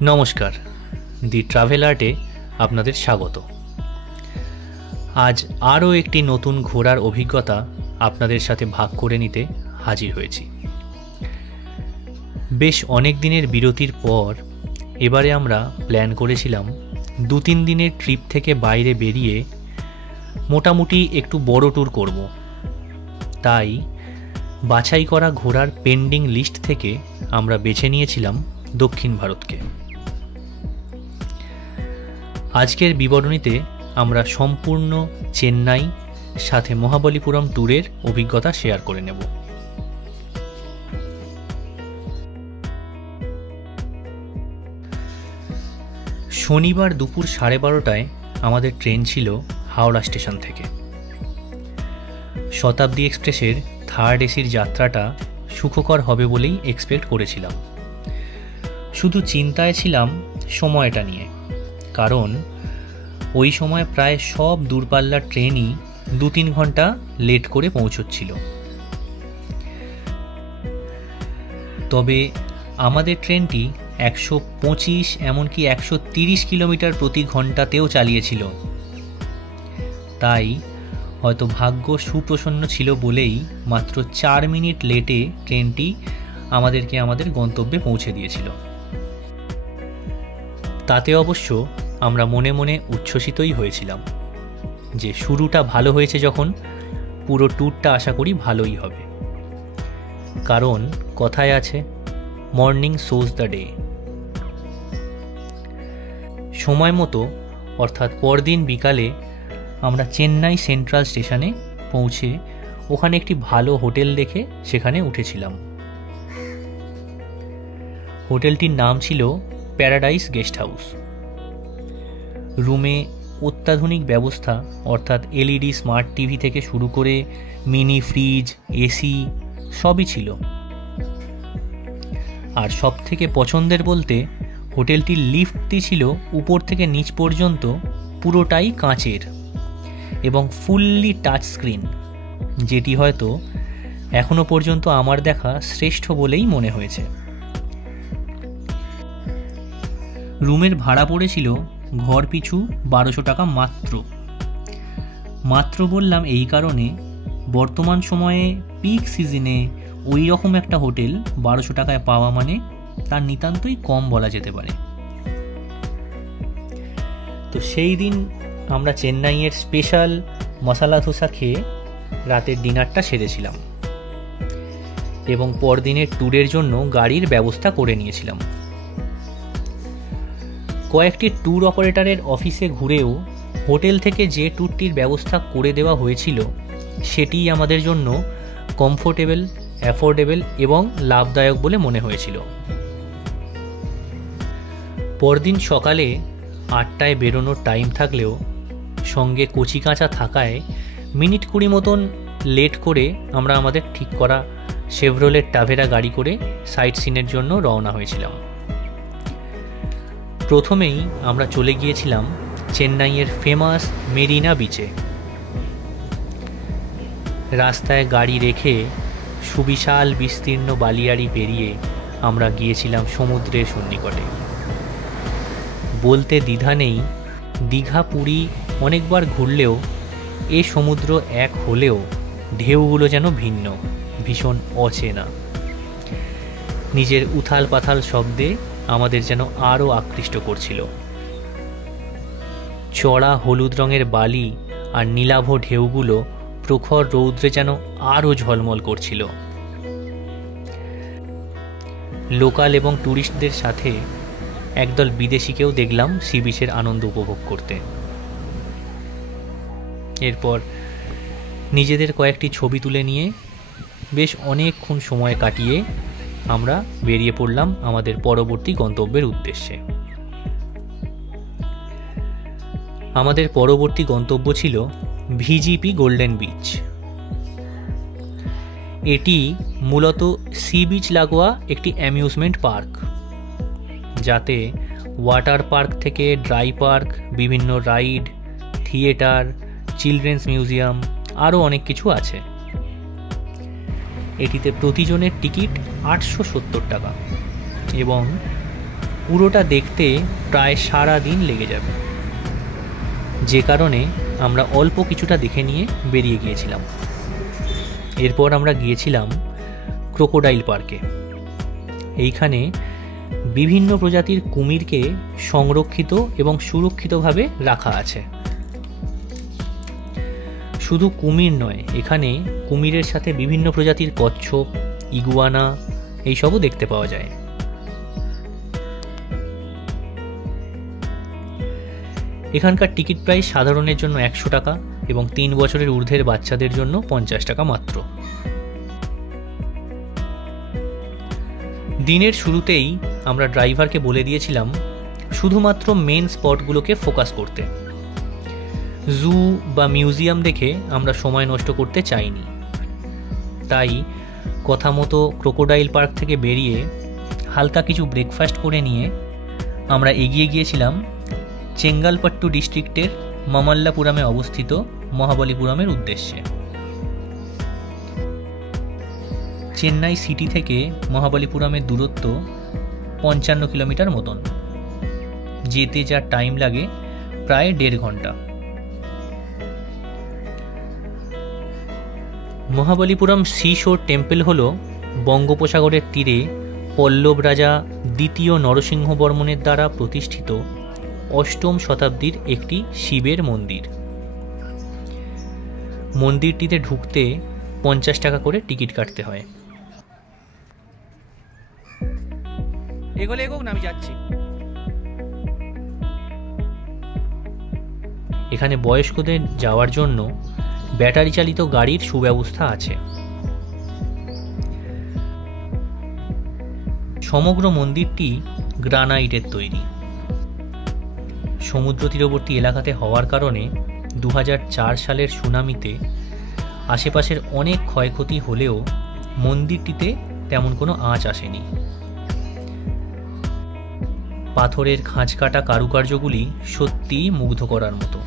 নমস্কার, দি ট্রাভেল আর্টে আপনাদের স্বাগত। আজ আরও একটি নতুন ঘোরার অভিজ্ঞতা আপনাদের সাথে ভাগ করে নিতে হাজির হয়েছি। বেশ অনেক দিনের বিরতির পর এবারে আমরা প্ল্যান করেছিলাম 2-3 দিনের ট্রিপ থেকে বাইরে বেরিয়ে মোটামুটি একটু বড় ট্যুর করব। তাই বাছাই করা ঘোরার পেন্ডিং লিস্ট থেকে আমরা বেছে নিয়েছিলাম দক্ষিণ ভারতকে। আজকের বিবরণীতে আমরা সম্পূর্ণ চেন্নাই সাথে মহাবলীপুরম ট্যুরের অভিজ্ঞতা শেয়ার করে নেব। শনিবার দুপুর 12:30টায় আমাদের ট্রেন ছিল হাওড়া স্টেশন থেকে। শতাব্দী এক্সপ্রেসের থার্ড এসির যাত্রাটা সুখকর হবে বলেই এক্সপেক্ট করেছিলাম। শুধু চিন্তায় ছিলাম সময়টা নিয়ে, কারণ ওই সময় প্রায় সব দূরপাল্লার ট্রেনই 2-3 ঘন্টা লেট করে পৌঁছচ্ছিল। তবে আমাদের ট্রেনটি 125 এমনকি 130 কিলোমিটার প্রতি ঘন্টাতেও চালিয়েছিল। তাই হয়তো ভাগ্য সুপ্রসন্ন ছিল বলেই মাত্র 4 মিনিট লেটে ট্রেনটি আমাদেরকে আমাদের গন্তব্যে পৌঁছে দিয়েছিল। তাতে অবশ্য আমরা মনে মনে উচ্ছ্বসিতই হয়েছিলাম যে শুরুটা ভালো হয়েছে যখন, পুরো ট্যুরটা আশা করি ভালোই হবে। কারণ কথায় আছে, মর্নিং সোজ দ্য ডে। সময় মতো অর্থাৎ পরদিন বিকালে আমরা চেন্নাই সেন্ট্রাল স্টেশনে পৌঁছে ওখানে একটি ভালো হোটেল দেখে সেখানে উঠেছিলাম। হোটেলটির নাম ছিল প্যারাডাইস গেস্ট হাউস। রুমে অত্যাধুনিক ব্যবস্থা অর্থাৎ এলইডি স্মার্ট টিভি থেকে শুরু করে মিনি ফ্রিজ, এসি সবই ছিল। আর সবথেকে পছন্দের বলতে হোটেলটির লিফটটি ছিল উপর থেকে নিচ পর্যন্ত পুরোটাই কাঁচের এবং ফুললি টাচ স্ক্রিন, যেটি হয়তো এখনো পর্যন্ত আমার দেখা শ্রেষ্ঠ বলেই মনে হয়েছে। রুমের ভাড়া পড়েছিল ঘর পিছু 1200 টাকা মাত্র বললাম এই কারণে, বর্তমান সময়ে পিক সিজনে ওই রকম একটা হোটেল 1200 টাকায় পাওয়া মানে তার নিতান্তই কম বলা যেতে পারে। তো সেই দিন আমরা চেন্নাইয়ের স্পেশাল মশালা ধোসা খেয়ে রাতের ডিনারটা সেরেছিলাম এবং পরদিনের ট্যুরের জন্য গাড়ির ব্যবস্থা করে নিয়েছিলাম। কয়েকটি ট্যুর অপারেটরের অফিসে ঘুরেও হোটেল থেকে যে ট্যুরটির ব্যবস্থা করে দেওয়া হয়েছিল সেটিই আমাদের জন্য কমফোর্টেবল, অ্যাফোর্ডেবল এবং লাভদায়ক বলে মনে হয়েছিল। পরদিন সকালে 8টায় বেরোনোর টাইম থাকলেও সঙ্গে কচি কাঁচা থাকায় মিনিট 20 মতন লেট করে আমরা আমাদের ঠিক করা শেভরোলের টাভেরা গাড়ি করে সাইট সিনের জন্য রওনা হয়েছিলাম। প্রথমেই আমরা চলে গিয়েছিলাম চেন্নাইয়ের ফেমাস মেরিনা বিচে। রাস্তায় গাড়ি রেখে সুবিশাল বিস্তীর্ণ বালিয়াড়ি পেরিয়ে আমরা গিয়েছিলাম সমুদ্রের সন্নিকটে। বলতে দ্বিধা নেই, দীঘা পুরী অনেকবার ঘুরলেও এ সমুদ্র এক হলেও ঢেউগুলো যেন ভিন্ন, ভীষণ অচেনা। নিজের উথাল পাথাল শব্দে আমাদের যেন আরও আকৃষ্ট করছিল। চড়া হলুদ রঙের বালি আর নীলাভ ঢেউগুলো প্রখর রৌদ্রে যেন আরও ঝলমল করছিল। লোকাল এবং ট্যুরিস্টদের সাথে একদল বিদেশিকেও দেখলাম সি বিচের আনন্দ উপভোগ করতে। এরপর নিজেদের কয়েকটি ছবি তুলে নিয়ে বেশ অনেকক্ষণ সময় কাটিয়ে আমরা বেরিয়ে পড়লাম আমাদের পরবর্তী গন্তব্যের উদ্দেশ্যে। আমাদের পরবর্তী গন্তব্য ছিল ভিজিপি গোল্ডেন বিচ। এটি মূলত সি বিচ লাগোয়া একটি অ্যামিউজমেন্ট পার্ক, যাতে ওয়াটার পার্ক থেকে ড্রাই পার্ক, বিভিন্ন রাইড, থিয়েটার, চিলড্রেন্স মিউজিয়াম আরও অনেক কিছু আছে। এটিতে প্রতিজনের টিকিট 870 টাকা এবং পুরোটা দেখতে প্রায় সারা দিন লেগে যাবে, যে কারণে আমরা অল্প কিছুটা দেখে নিয়ে বেরিয়ে গিয়েছিলাম। এরপর আমরা গিয়েছিলাম ক্রোকোডাইল পার্কে। এইখানে বিভিন্ন প্রজাতির কুমিরকে সংরক্ষিত এবং সুরক্ষিতভাবে রাখা আছে। শুধু কুমির নয়, এখানে কুমিরের সাথে বিভিন্ন প্রজাতির কচ্ছপ, ইগুয়ানা এইসবও দেখতে পাওয়া যায়। এখানকার টিকিট প্রাইস সাধারণের জন্য 100 টাকা এবং 3 বছরের ঊর্ধ্বের বাচ্চাদের জন্য 50 টাকা মাত্র। দিনের শুরুতেই আমরা ড্রাইভারকে বলে দিয়েছিলাম শুধুমাত্র মেন স্পটগুলোকে ফোকাস করতে। জু বা মিউজিয়াম দেখে আমরা সময় নষ্ট করতে চাইনি। তাই কথা মতো ক্রোকোডাইল পার্ক থেকে বেরিয়ে হালকা কিছু ব্রেকফাস্ট করে নিয়ে আমরা এগিয়ে গিয়েছিলাম চেঙ্গালপট্টু ডিস্ট্রিক্টের মামাল্লাপুরামে অবস্থিত মহাবলীপুরমের উদ্দেশ্যে। চেন্নাই সিটি থেকে মহাবলীপুরমের দূরত্ব 55 কিলোমিটার মতন। যেতে যা টাইম লাগে প্রায় 1.5 ঘন্টা। মহাবলীপুরম সি শোর টেম্পল হল বঙ্গোপসাগরের তীরে পল্লব রাজা দ্বিতীয় নরসিংহ বর্মনের দ্বারা প্রতিষ্ঠিত 8ম শতাব্দীর একটি শিবের মন্দির। মন্দিরটিতে ঢুকতে 50 টাকা করে টিকিট কাটতে হয়। এগোলে এগোক না, আমি যাচ্ছি। এখানে বয়স্কদের যাওয়ার জন্য ব্যাটারি চালিত গাড়ির সুব্যবস্থা আছে। সমগ্র মন্দিরটি গ্রানাইটের তৈরি। সমুদ্র তীরবর্তী এলাকাতে হওয়ার কারণে 2004 সালের সুনামিতে আশেপাশের অনেক ক্ষয়ক্ষতি হলেও মন্দিরটিতে তেমন কোনো আঁচ আসেনি। পাথরের খাঁজকাটা কারুকার্যগুলি সত্যিই মুগ্ধ করার মতো।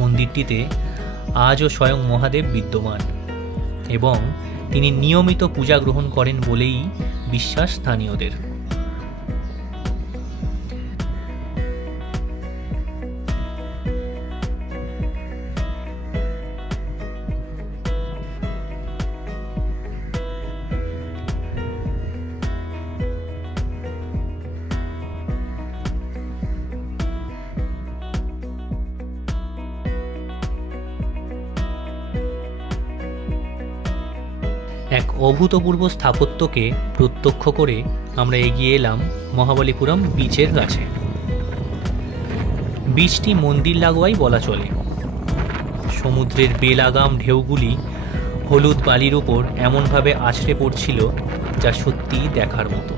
মন্দিরটিতে আজও স্বয়ং মহাদেব বিদ্যমান এবং তিনি নিয়মিত পূজা গ্রহণ করেন বলেই বিশ্বাস স্থানীয়দের। এক অভূতপূর্ব স্থাপত্যকে প্রত্যক্ষ করে আমরা এগিয়ে এলাম মহাবলীপুরম বিচের কাছে। বিচটি মন্দির লাগোয়াই বলা চলে। সমুদ্রের বেলাগাম ঢেউগুলি হলুদ বালির উপর এমনভাবে আছড়ে পড়ছিল যা সত্যিই দেখার মতো।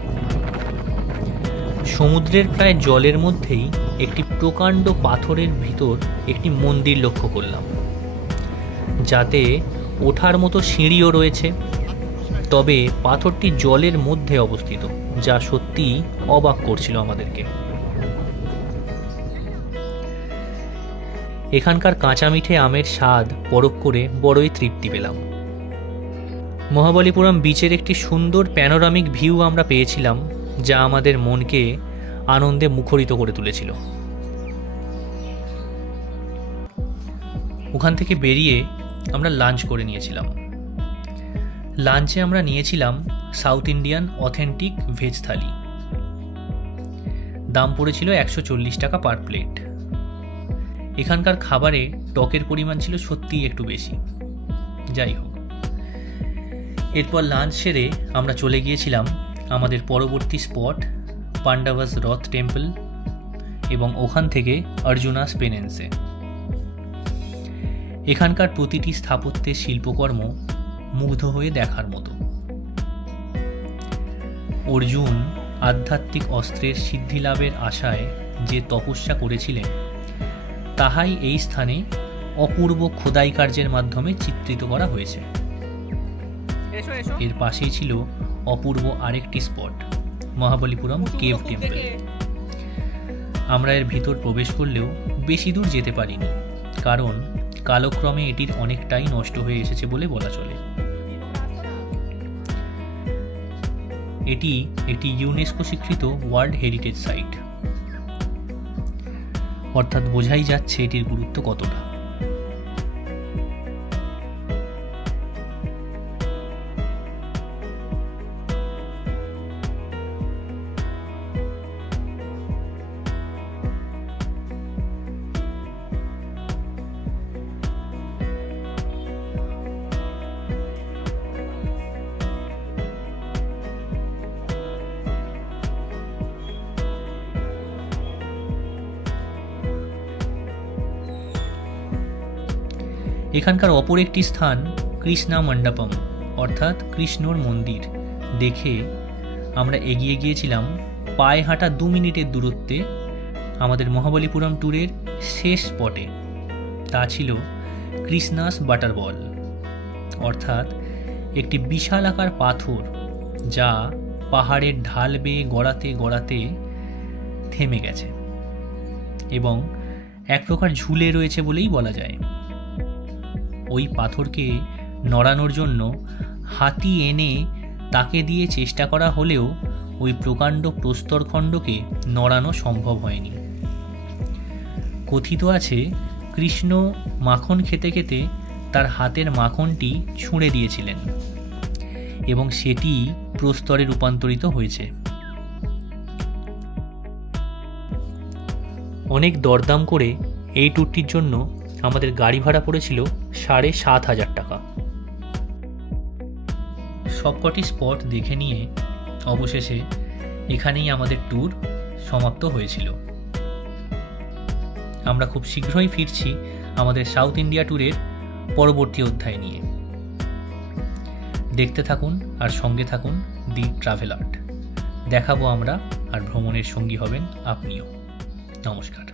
সমুদ্রের প্রায় জলের মধ্যেই একটি প্রকাণ্ড পাথরের ভিতর একটি মন্দির লক্ষ্য করলাম, যাতে ওঠার মতো সিঁড়িও রয়েছে। তবে পাথরটি জলের মধ্যে অবস্থিত, যা সত্যিই অবাক করছিল আমাদেরকে। এখানকার কাঁচা মিঠে আমের স্বাদ পরখ করে বড়ই তৃপ্তি পেলাম। মহাবলীপুরম বিচের একটি সুন্দর প্যানোরামিক ভিউ আমরা পেয়েছিলাম, যা আমাদের মনকে আনন্দে মুখরিত করে তুলেছিল। ওখান থেকে বেরিয়ে আমরা লাঞ্চ করে নিয়েছিলাম। লাঞ্চে আমরা নিয়েছিলাম সাউথ ইন্ডিয়ান অথেন্টিক ভেজ থালি। দাম পড়েছিল 140 টাকা পার প্লেট। এখানকার খাবারে টকের পরিমাণ ছিল সত্যিই একটু বেশি। যাই হোক, এরপর লাঞ্চ সেরে আমরা চলে গিয়েছিলাম আমাদের পরবর্তী স্পট পাণ্ডাভাস রথ টেম্পল এবং ওখান থেকে অর্জুনাস পেনেন্সে। এখানকার প্রতিটি স্থাপত্যের শিল্পকর্ম মুগ্ধ হয়ে দেখার মতো। অর্জুন আধ্যাত্মিক অস্ত্রের সিদ্ধি লাভের আশায় যে তপস্যা করেছিলেন, তাহাই এই স্থানে অপূর্ব খোদাই কার্যের মাধ্যমে চিত্রিত করা হয়েছে। এর পাশেই ছিল অপূর্ব আরেকটি স্পট, মহাবলীপুরম কেভ টেম্পল। আমরা এর ভিতর প্রবেশ করলেও বেশি দূর যেতে পারিনি, কারণ কালক্রমে এটির অনেকটাই নষ্ট হয়ে এসেছে বলে বলা চলে। এটি একটি ইউনেস্কো স্বীকৃত ওয়ার্ল্ড হেরিটেজ সাইট, অর্থাৎ বোঝাই যাচ্ছে এটির গুরুত্ব কতটা। এখানকার অপর একটি স্থান কৃষ্ণা মণ্ডপম অর্থাৎ কৃষ্ণর মন্দির দেখে আমরা এগিয়ে গিয়েছিলাম পায়ে হাঁটা 2 মিনিটের দূরত্বে আমাদের মহাবলীপুরম ট্যুরের শেষ স্পটে। তা ছিল কৃষ্ণাস বাটারবল, অর্থাৎ একটি বিশাল আকার পাথর যা পাহাড়ের ঢাল বেয়ে গড়াতে গড়াতে থেমে গেছে এবং এক প্রকার ঝুলে রয়েছে বলেই বলা যায়। ওই পাথরকে নড়ানোর জন্য হাতি এনে তাকে দিয়ে চেষ্টা করা হলেও ওই প্রকাণ্ড প্রস্তরখণ্ডকে নড়ানো সম্ভব হয়নি। কথিত আছে কৃষ্ণ মাখন খেতে খেতে তার হাতের মাখনটি ছুঁড়ে দিয়েছিলেন এবং সেটি প্রস্তরে রূপান্তরিত হয়েছে। অনেক দরদাম করে এই ট্যুরটির জন্য আমাদের গাড়ি ভাড়া পড়েছিল 7,500 টাকা। সবকটি স্পট দেখে নিয়ে অবশেষে এখানেই আমাদের ট্যুর সমাপ্ত হয়েছিল। আমরা খুব শীঘ্রই ফিরছি আমাদের সাউথ ইন্ডিয়া ট্যুরের পরবর্তী অধ্যায় নিয়ে। দেখতে থাকুন আর সঙ্গে থাকুন দি ট্রাভেল আর্ট। দেখাবো আমরা, আর ভ্রমণের সঙ্গী হবেন আপনিও। নমস্কার।